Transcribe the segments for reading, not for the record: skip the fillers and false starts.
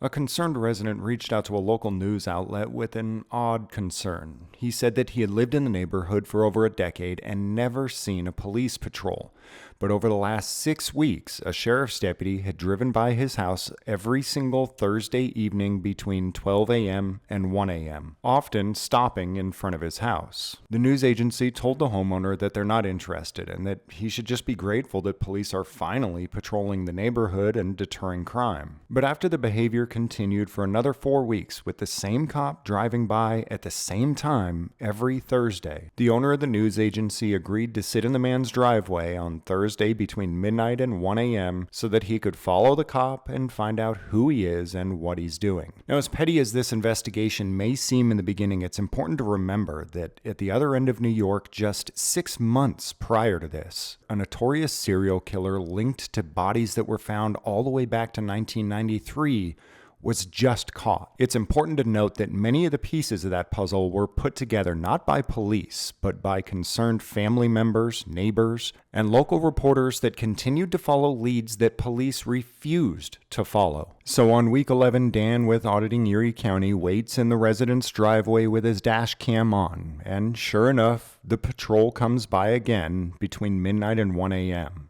A concerned resident reached out to a local news outlet with an odd concern. He said that he had lived in the neighborhood for over a decade and never seen a police patrol. But over the last 6 weeks, a sheriff's deputy had driven by his house every single Thursday evening between 12 a.m. and 1 a.m., often stopping in front of his house. The news agency told the homeowner that they're not interested and that he should just be grateful that police are finally patrolling the neighborhood and deterring crime. But after the behavior continued for another 4 weeks with the same cop driving by at the same time every Thursday, the owner of the news agency agreed to sit in the man's driveway on Thursday between midnight and 1 a.m. so that he could follow the cop and find out who he is and what he's doing. Now, as petty as this investigation may seem in the beginning, it's important to remember that at the other end of New York, just 6 months prior to this, a notorious serial killer linked to bodies that were found all the way back to 1993 was just caught. It's important to note that many of the pieces of that puzzle were put together not by police, but by concerned family members, neighbors, and local reporters that continued to follow leads that police refused to follow. So on week 11, Dan with Auditing Erie County waits in the resident's driveway with his dash cam on, and sure enough, the patrol comes by again between midnight and 1 a.m.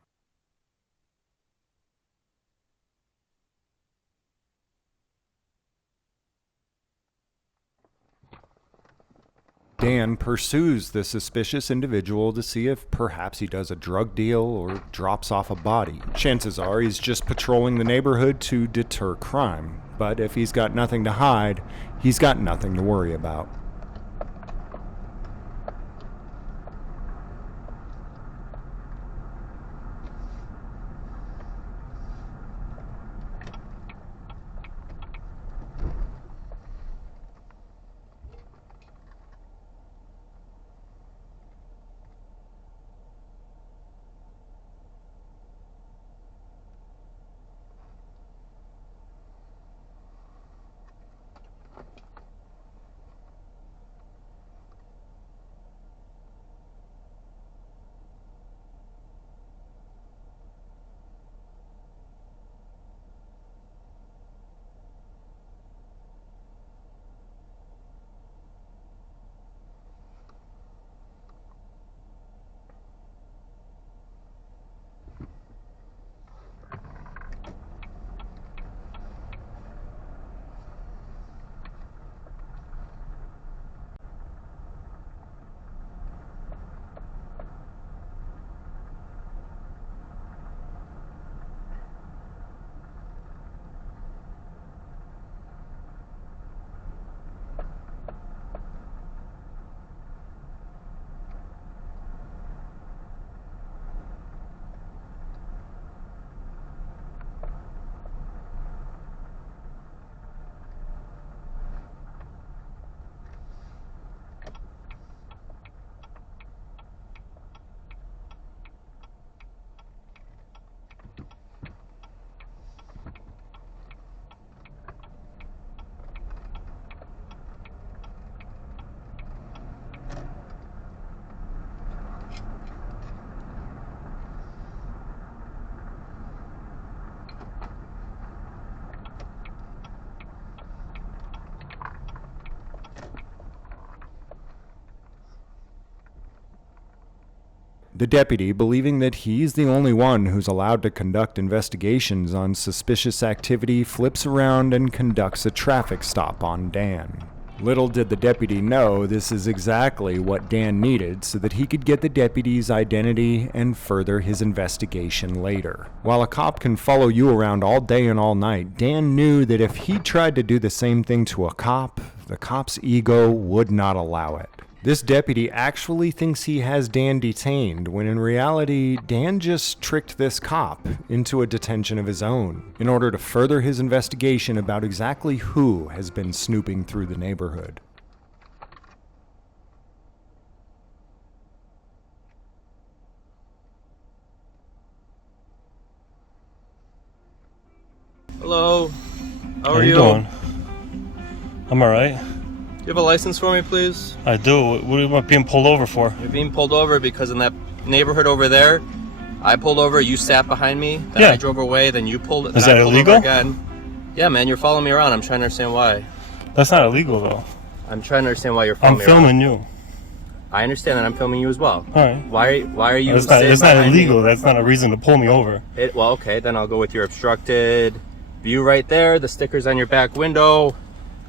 Dan pursues the suspicious individual to see if perhaps he does a drug deal or drops off a body. Chances are he's just patrolling the neighborhood to deter crime, but if he's got nothing to hide, he's got nothing to worry about. The deputy, believing that he's the only one who's allowed to conduct investigations on suspicious activity, flips around and conducts a traffic stop on Dan. Little did the deputy know this is exactly what Dan needed so that he could get the deputy's identity and further his investigation later. While a cop can follow you around all day and all night, Dan knew that if he tried to do the same thing to a cop, the cop's ego would not allow it. This deputy actually thinks he has Dan detained, when in reality, Dan just tricked this cop into a detention of his own in order to further his investigation about exactly who has been snooping through the neighborhood. Hello, how How are you you? doing? I'm alright. Do you have a license for me, please? I do. What am I being pulled over for? You're being pulled over because in that neighborhood over there, I pulled over, you sat behind me, then Yeah. I drove away, then you pulled it. Is then that I pulled illegal? over again. Yeah, man, you're following me around. I'm trying to understand why. That's not illegal though. I'm trying to understand why you're following I'm me around. filming you. I understand that I'm filming you as well. All right. Why are you It's sitting not behind me? illegal. That's not a reason to pull me over. Well, okay, then I'll go with your obstructed view right there, the stickers on your back window.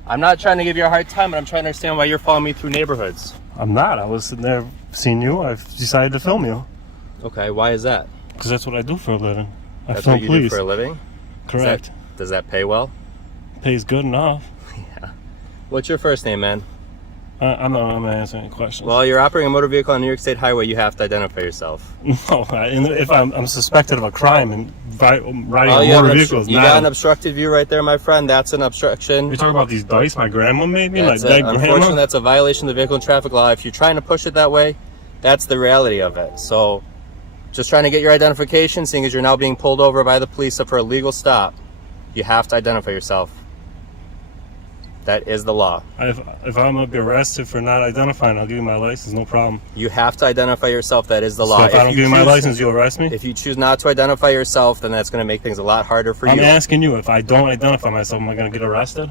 I'm not trying to give you a hard time, but I'm trying to understand why you're following me through neighborhoods. I'm not. I was sitting there seeing you. I've decided to film you. Okay, why is that? Because that's what I do for a living. I That's film what you police. do for a living? Correct. Does that pay well? Pays good enough. Yeah. What's your first name, man? I'm not answering any questions. Well, you're operating a motor vehicle on New York State Highway. You have to identify yourself. No, if I'm suspected of a crime and riding Oh, a motor vehicle is you not. got an obstructed view right there, my friend. That's an obstruction. You're talking about these dice, my grandma made me? That's My dead unfortunately, grandma? that's a violation of the vehicle and traffic law. If you're trying to push it that way, that's the reality of it. So, just trying to get your identification, seeing as you're now being pulled over by the police for a legal stop, you have to identify yourself. That is the law. If I'm going to be arrested for not identifying, I'll give you my license, no problem. You have to identify yourself. That is the law. So if I don't give you my license, you'll arrest me? If you choose not to identify yourself, then that's going to make things a lot harder for you. I'm asking you, if I don't identify myself, am I going to get arrested?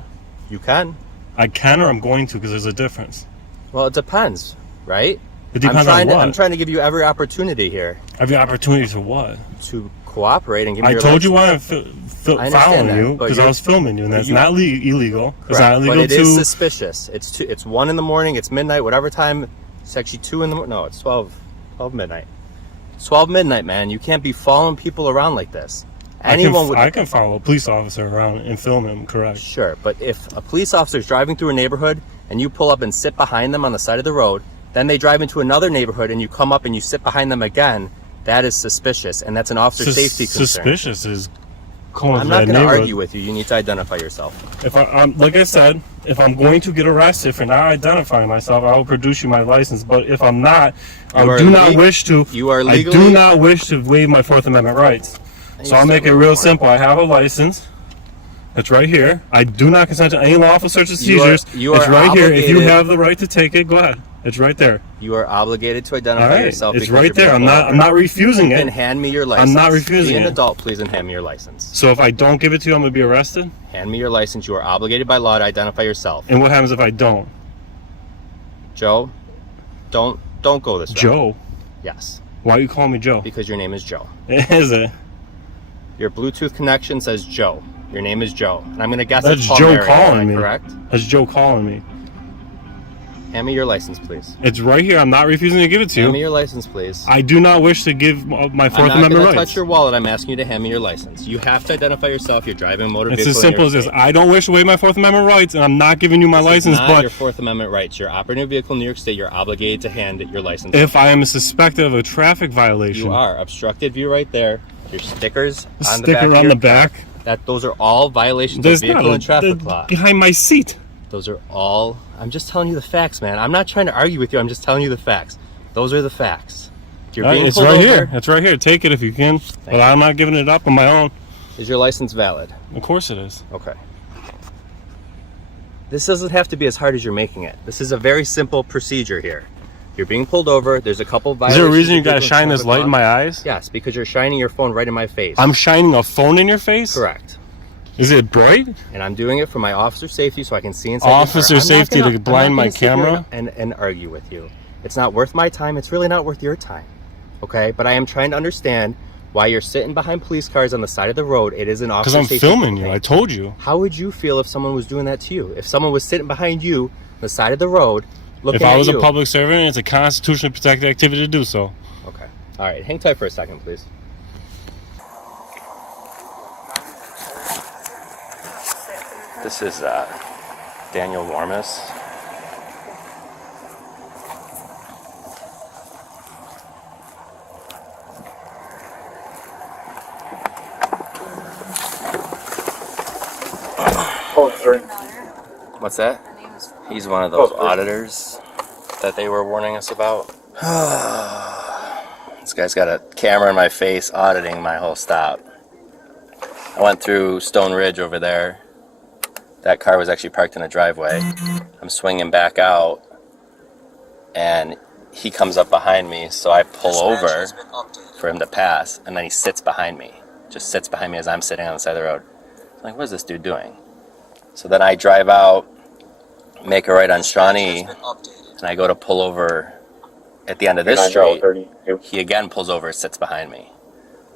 You can. I can, or I'm going to, because there's a difference. Well, it depends, right? It depends on what? I'm trying to give you every opportunity here I have the opportunity to what? to cooperate and give me I your told you license. why I'm I understand following that, you, but because I was filming you, and that's not illegal. It's not Correct, illegal but it to... is suspicious. It's 1 in the morning, it's midnight, whatever time. It's actually 2 in the morning. No, it's 12 midnight. It's 12 midnight, man. You can't be following people around like this. I can follow a police officer around and film him, correct? Sure, but if a police officer is driving through a neighborhood and you pull up and sit behind them on the side of the road, then they drive into another neighborhood and you come up and you sit behind them again, that is suspicious, and that's an officer safety concern. Suspicious is... I'm not going to argue with you. You need to identify yourself. If I'm like I said, if I'm going to get arrested for not identifying myself, I will produce you my license. But if I'm not, I do not wish to. You are I legally. do not wish to waive my Fourth Amendment rights. So I'll make it real simple. I have a license. It's right here. I do not consent to any lawful search or seizures. It's right here. If you have the right to take it, go ahead. It's right there. You are obligated to identify yourself. It's right there. I'm not refusing it. And hand me your license. I'm not refusing it. Be an adult, please, and hand me your license. So if I don't give it to you, I'm gonna be arrested? Hand me your license. You are obligated by law to identify yourself. And what happens if I don't? Joe, don't go this route. Joe? Yes. Why are you calling me Joe? Because your name is Joe. Is it? Your Bluetooth connection says Joe. Your name is Joe. And I'm going to guess That's it's Joe Palmieri, calling me. correct? That's Joe calling me. Hand me your license, please. It's right here. I'm not refusing to give it to Hand me you. your license, please. I do not wish to give my Fourth I'm not Amendment going to rights. touch your wallet. I'm asking you to hand me your license. You have to identify yourself. You're driving a motor It's vehicle. as simple as this. I don't wish to waive my Fourth Amendment rights, and I'm not giving you my license. Not But your Fourth Amendment rights. You're operating a vehicle in New York State. You're obligated to hand your license. if I am suspected of a traffic violation, You are. Obstructed view right there. Your stickers on the sticker back. on of your the back. Those are all violations There's of vehicle not and traffic law. behind my seat. Those are all. I'm just telling you the facts, man. I'm not trying to argue with you. I'm just telling you the facts. Those are the facts. You're being It's pulled right over. here. It's right here. Take it if you can. But I'm not giving it up on my own. Is your license valid? Of course it is. Okay. This doesn't have to be as hard as you're making it. This is a very simple procedure here. You're being pulled over. There's a couple Is violations. there a reason you of gotta vehicle shine and this traffic light law. in my eyes? Yes, because you're shining your phone right in my face. I'm shining a phone in your face? Correct. Is it bright? And I'm doing it for my officer safety so I can see inside Officer your car. I'm not safety gonna- to blind I'm not my gonna sit here camera? and argue with you. It's not worth my time. It's really not worth your time. Okay? But I am trying to understand why you're sitting behind police cars on the side of the road. It is an Because officer I'm safety filming you. thing. I told you. How would you feel if someone was doing that to you? If someone was sitting behind you on the side of the road looking If I at was you? a public servant, it's a constitutionally protected activity to do so. Okay. All right. Hang tight for a second, please. This is Daniel Warmus. Oh, sorry. What's that? He's one of those auditors that they were warning us about. This guy's got a camera in my face auditing my whole stop. I went through Stone Ridge over there. That car was actually parked in a driveway. I'm swinging back out, and he comes up behind me, so I pull over for him to pass, and then he sits behind me. Just sits behind me as I'm sitting on the side of the road. I'm like, what is this dude doing? So then I drive out, make a right on Shawnee, and I go to pull over at the end of this street. He again pulls over and sits behind me.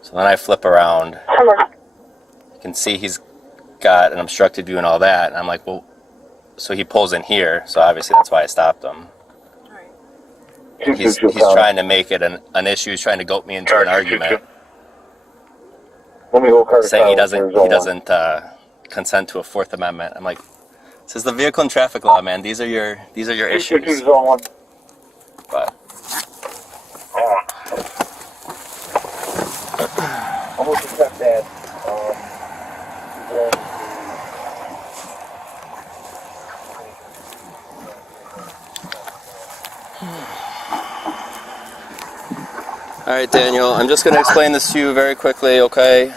So then I flip around. You can see he's got an obstructed view and all that. And I'm like, well, so he pulls in here. So obviously that's why I stopped him. And he's trying to make it an issue. He's trying to goat me into an argument, saying he doesn't consent to a Fourth Amendment. I'm like, this is the vehicle and traffic law, man. These are your issues. But almost accept that. all right, Daniel, I'm just going to explain this to you very quickly, okay?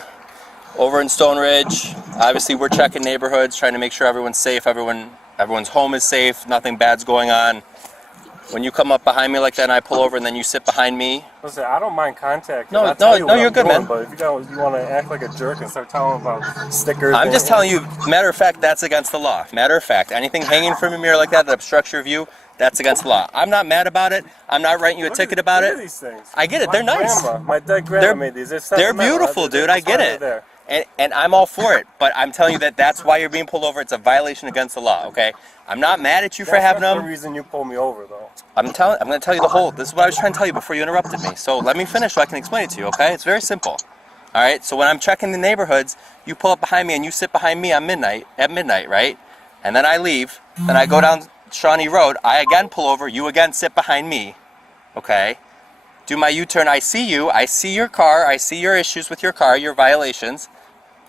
Over in Stone Ridge, obviously we're checking neighborhoods, trying to make sure everyone's safe, everyone's home is safe, nothing bad's going on. When you come up behind me like that and I pull over and then you sit behind me. Listen, I don't mind contact. No, you're good, man. But if you want to act like a jerk and start telling about stickers. I'm just telling you, matter of fact, that's against the law. Matter of fact, anything hanging from your mirror like that obstructs your view, that's against the law. I'm not mad about it. I'm not writing you a ticket about it. Look at these things. I get it. They're nice. My dead grandma made these. They're beautiful, dude. I get it. And I'm all for it. But I'm telling you that's why you're being pulled over. It's a violation against the law, okay? I'm not mad at you for having them. That's the reason you pulled me over, though. I'm going to tell you the whole. This is what I was trying to tell you before you interrupted me. So let me finish so I can explain it to you, okay? It's very simple. All right? So when I'm checking the neighborhoods, you pull up behind me and you sit behind me at midnight, right? And then I leave. Then I go down Shawnee Road. I again pull over. You again sit behind me, okay? Do my U-turn. I see you. I see your car. I see your issues with your car, your violations.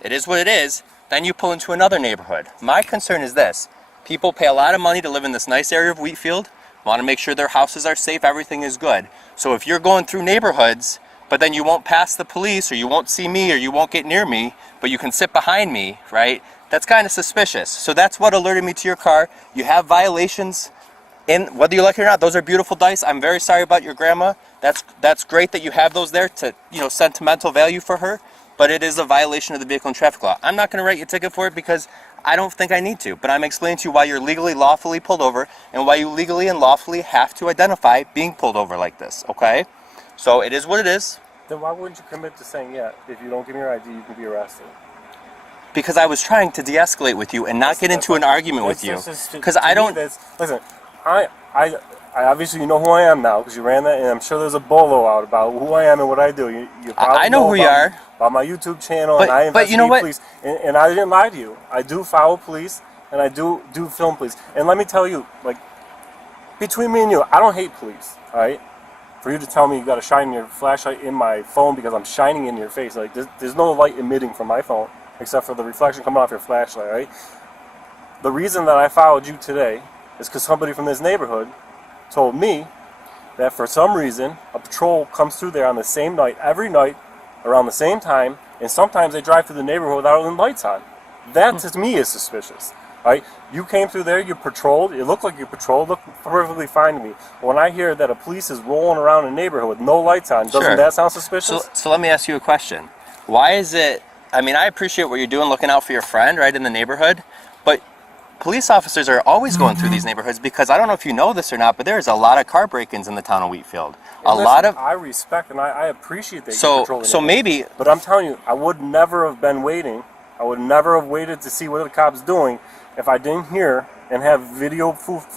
It is what it is. Then you pull into another neighborhood. My concern is this. People pay a lot of money to live in this nice area of Wheatfield, want to make sure their houses are safe, everything is good. So if you're going through neighborhoods, but then you won't pass the police, or you won't see me, or you won't get near me, but you can sit behind me, right? That's kind of suspicious. So that's what alerted me to your car. You have violations, whether you like it or not. Those are beautiful dice. I'm very sorry about your grandma. That's great that you have those there to, sentimental value for her. But it is a violation of the vehicle and traffic law. I'm not going to write you a ticket for it because I don't think I need to. But I'm explaining to you why you're legally, lawfully pulled over and why you legally and lawfully have to identify being pulled over like this, okay? So it is what it is. Then why wouldn't you commit to saying, yeah, if you don't give me your ID, you can be arrested? Because I was trying to de-escalate with you and not get into an argument with you. Because I don't... Listen, I obviously, you know who I am now because you ran that, and I'm sure there's a bolo out about who I am and what I do. You I know who you are. About my YouTube channel, and I investigate police. And I didn't lie to you. I do follow police, and I do film police. And let me tell you, like, between me and you, I don't hate police, all right? For you to tell me you got to shine your flashlight in my phone because I'm shining in your face, like, there's no light emitting from my phone except for the reflection coming off your flashlight, right? The reason that I followed you today is because somebody from this neighborhood told me that for some reason a patrol comes through there on the same night, every night, around the same time, and sometimes they drive through the neighborhood without the lights on. That to me is suspicious. Right? You came through there, you patrolled, it looked like you patrolled, looked perfectly fine to me. When I hear that a police is rolling around a neighborhood with no lights on, doesn't that sound suspicious? So let me ask you a question. Why is it, I mean, I appreciate what you're doing, looking out for your friend, right, in the neighborhood, but police officers are always going through these neighborhoods because I don't know if you know this or not, but there's a lot of car break-ins in the town of Wheatfield. I respect and I appreciate that you're patrolling. So maybe... But I'm telling you, I would never have been waiting. I would never have waited to see what the cop's doing if I didn't hear and have video proof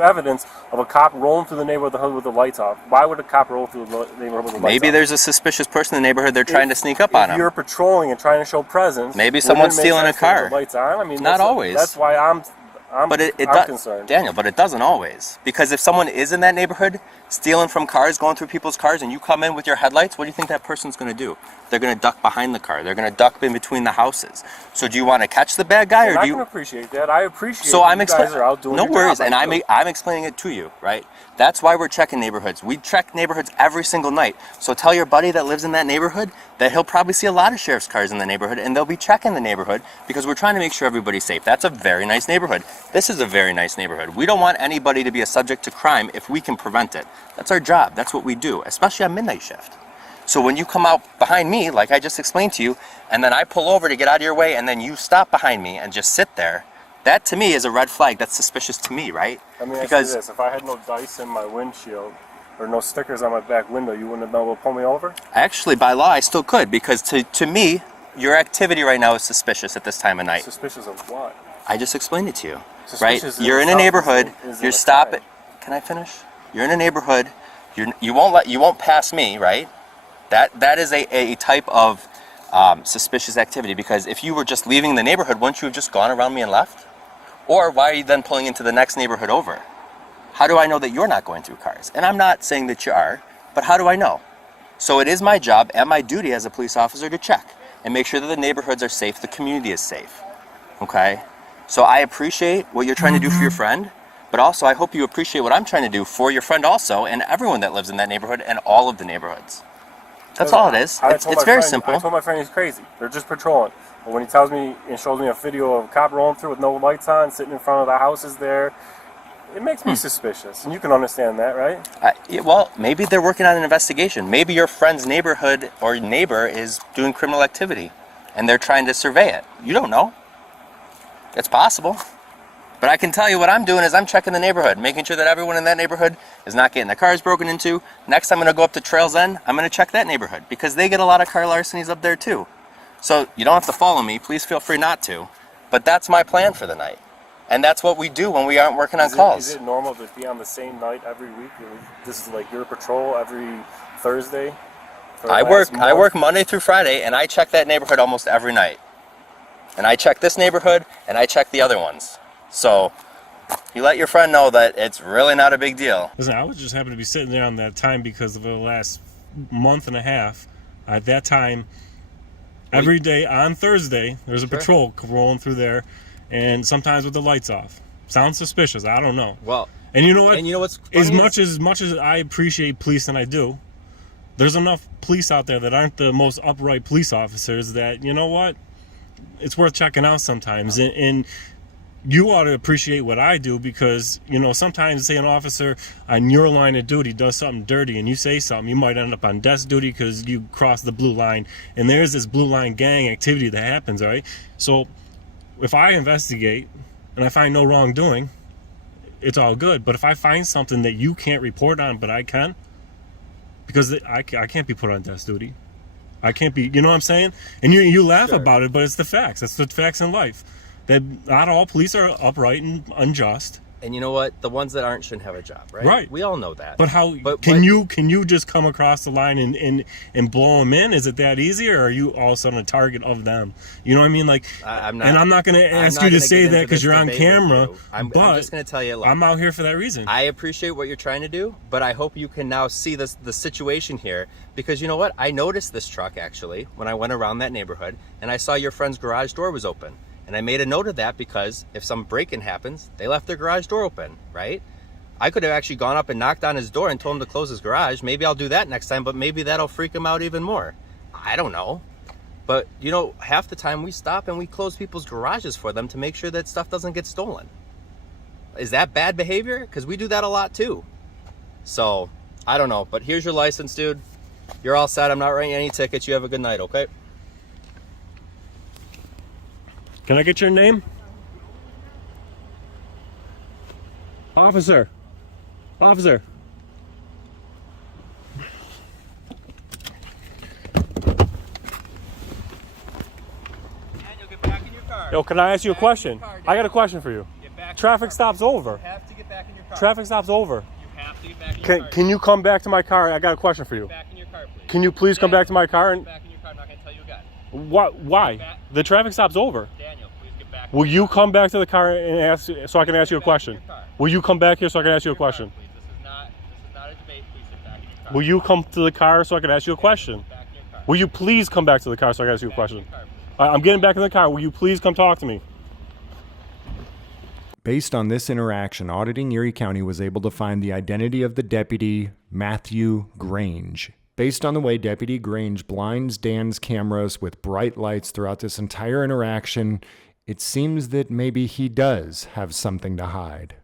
evidence of a cop rolling through the neighborhood with the lights off. Why would a cop roll through the neighborhood with the lights off? Maybe there's a suspicious person in the neyborhood they're trying to sneak up on him. If you're patrolling and trying to show presence, maybe someone's stealing a car. Lights on. I mean, not always. That's why I'm concerned. Daniel, but it doesn't always. Because if someone is in that neighborhood, stealing from cars, going through people's cars, and you come in with your headlights, what do you think that person's going to do? They're going to duck behind the car. They're going to duck in between the houses. So do you want to catch the bad guy, or do you? I can appreciate that. I appreciate. So you guys are out doing no your worries, job, and I'm explaining it to you, right? That's why we're checking neighborhoods. We check neighborhoods every single night. So tell your buddy that lives in that neighborhood that he'll probably see a lot of sheriff's cars in the neighborhood, and they'll be checking the neighborhood because we're trying to make sure everybody's safe. That's a very nice neighborhood. This is a very nice neighborhood. We don't want anybody to be a subject to crime if we can prevent it. That's our job. That's what we do, especially on midnight shift. So when you come out behind me, like I just explained to you, and then I pull over to get out of your way, and then you stop behind me and just sit there, that to me is a red flag. That's suspicious to me, right? Let me ask because you this. If I had no dice in my windshield or no stickers on my back window, you wouldn't have been able to pull me over? actually, by law, I still could, because to me, your activity right now is suspicious at this time of night. Suspicious of what? I just explained it to you, right? Suspicious You're in a neighborhood. is You're in a stopping. crime. Can I finish? You're in a neighborhood. You won't pass me, right? That is a type of suspicious activity, because if you were just leaving the neighborhood, wouldn't you have just gone around me and left? Or why are you then pulling into the next neighborhood over? How do I know that you're not going through cars? And I'm not saying that you are, but how do I know? So it is my job and my duty as a police officer to check and make sure that the neighborhoods are safe, the community is safe. Okay? So I appreciate what you're trying to do for your friend, but also I hope you appreciate what I'm trying to do for your friend also, and everyone that lives in that neighborhood and all of the neighborhoods. That's all it is. It's very simple. I told my friend he's crazy. They're just patrolling. But when he tells me and shows me a video of a cop rolling through with no lights on, sitting in front of the houses there, it makes me suspicious. And you can understand that, right? Well, maybe they're working on an investigation. Maybe your friend's neighborhood or neighbor is doing criminal activity, and they're trying to survey it. You don't know. It's possible. But I can tell you what I'm doing is I'm checking the neighborhood, making sure that everyone in that neighborhood is not getting their cars broken into. Next, I'm going to go up to Trails End. I'm going to check that neighborhood, because they get a lot of car larcenies up there too. So you don't have to follow me. Please feel free not to. But that's my plan for the night. And that's what we do when we aren't working on calls. Is it normal to be on the same night every week? This is like your patrol every Thursday? I work Monday through Friday, and I check that neighborhood almost every night. And I check this neighborhood, and I check the other ones. So you let your friend know that it's really not a big deal. Listen, I was just happy to be sitting there on that time because of the last month and a half. At that time, every day on Thursday, there's a patrol rolling through there, and sometimes with the lights off. Sounds suspicious. I don't know. Well, and you know what? And you know what's funny as much as I appreciate police, and I do, there's enough police out there that aren't the most upright police officers that, you know what? It's worth checking out sometimes. And you ought to appreciate what I do, because, you know, sometimes, say an officer on your line of duty does something dirty and you say something, you might end up on desk duty because you crossed the blue line, and there's this blue line gang activity that happens, all right? So if I investigate and I find no wrongdoing, it's all good. But if I find something that you can't report on but I can, because I can't be put on desk duty. I can't be, you know what I'm saying? And you laugh about it, but it's the facts. That's the facts in life. That not all police are upright and unjust. And you know what? The ones that aren't shouldn't have a job, right? Right. We all know that. But how can you just come across the line and blow them in? Is it that easy, or are you all of a sudden a target of them? You know what I mean? Like, I'm not. And I'm not going to ask you to say that because you're on camera. I'm just going to tell you. Look, I'm out here for that reason. I appreciate what you're trying to do, but I hope you can now see the situation here, because you know what? I noticed this truck actually when I went around that neighborhood, and I saw your friend's garage door was open. And I made a note of that because if some break-in happens, they left their garage door open, right? I could have actually gone up and knocked on his door and told him to close his garage. Maybe I'll do that next time, but maybe that'll freak him out even more. I don't know. But, you know, half the time we stop and we close people's garages for them to make sure that stuff doesn't get stolen. Is that bad behavior? Because we do that a lot too. So, I don't know. But here's your license, dude. You're all set. I'm not writing any tickets. You have a good night, okay? Can I get your name? Officer. Officer. Daniel, get back in your car. Yo, can I ask you a question? I got a question for you. Traffic stop's over. You have to get back in your car. Traffic stop's over. You have to get back in your car. Can you come back to my car? I got a question for you. Get back in your car, please. Can you please come back to my car? Get back in your car. I'm not going to tell you again. Why? The traffic stop's over. Daniel, please get back. Will you come back to the car and ask, so I can ask you a question? Will you come back here so I can ask you a question? Please. This is not a debate. Please get back in your car. Will you come to the car so I can ask you a question? Back in your car. Will you please come back to the car so I can ask you a question? I'm getting back in the car. Will you please come talk to me? Based on this interaction, auditing Erie County was able to find the identity of the deputy, Matthew Grainge. Based on the way Deputy Grainge blinds Dan's cameras with bright lights throughout this entire interaction, it seems that maybe he does have something to hide.